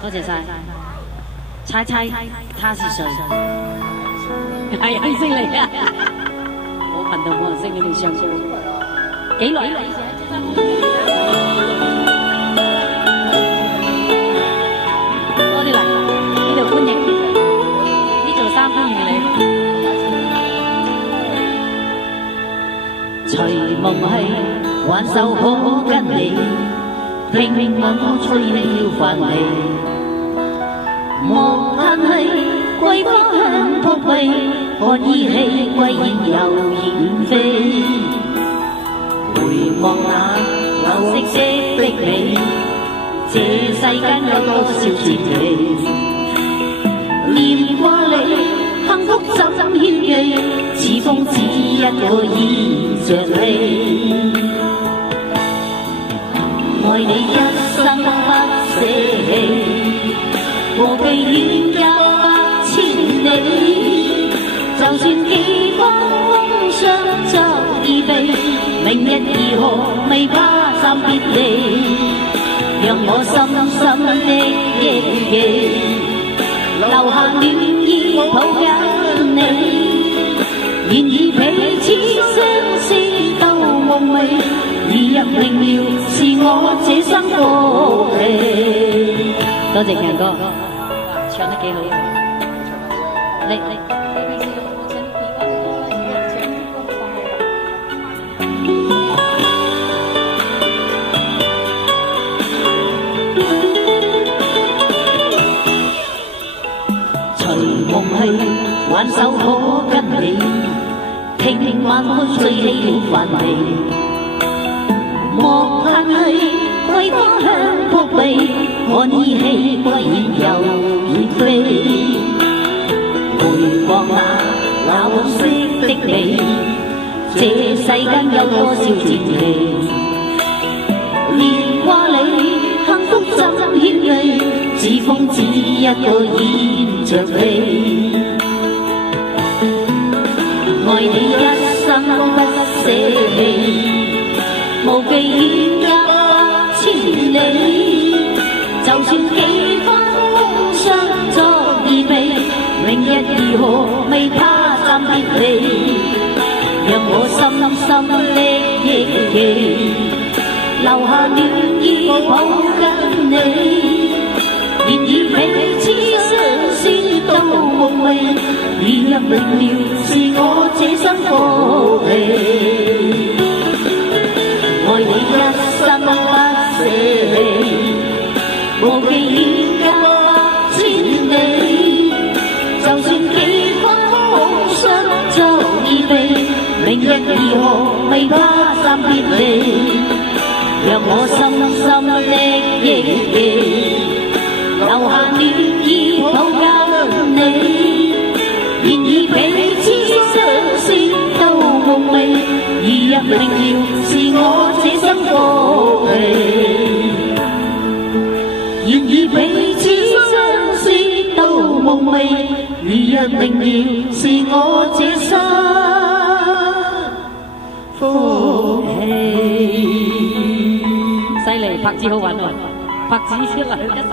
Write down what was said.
多謝晒。猜猜他是誰？係啊，星嚟啊！我頻道冇人識你哋唱歌，幾耐？多啲嚟，呢度歡迎，呢度三歡迎你。隨夢去，挽手可跟你，拼命我吹你要煩你。莫嘆氣，桂花香撲鼻，看依稀歸燕又遠飛。回望那舊色色的你，這世間有多少傳奇？念掛你，幸福怎牽記？似風只一個依着你，愛你一生不捨棄。無忌遠隔百千里，就算幾番風霜作預備，明日如何未怕暫別離，讓我深深的憶記，留下暖意抱緊你，然而彼此相思都夢寐，如入靈廟是我這生福氣。多謝強哥。唱得幾好，你平時有冇唱啲歌啊？唱啲歌隨夢去，挽手可跟你，拼命晚開醉起了煩惱。莫嘆氣，桂花香撲鼻，看依稀歸燕又遠飛。回望那往昔的你，這世間有多少傳奇？念掛你，幸福怎牽記？似風只一個依着你，愛你一生不捨棄。無忌遠隔千里，就算幾番風霜作預備，明日如何未怕暫別離，讓我深深的憶記，留下暖意抱緊你，然而彼此相思都夢寐，如入靈廟是我這生福氣。愛你一生不捨棄，無忌遠隔千里，就算幾番風霜作預備，明日如何未怕暫別離，讓我深深的憶記，留下暖意抱緊你，然而彼此相思都夢寐，如入靈廟是我這生福氣。然而彼此相思都夢寐，如入靈廟是我這生福氣。犀利，拍子好穩喎，拍子出嚟一手。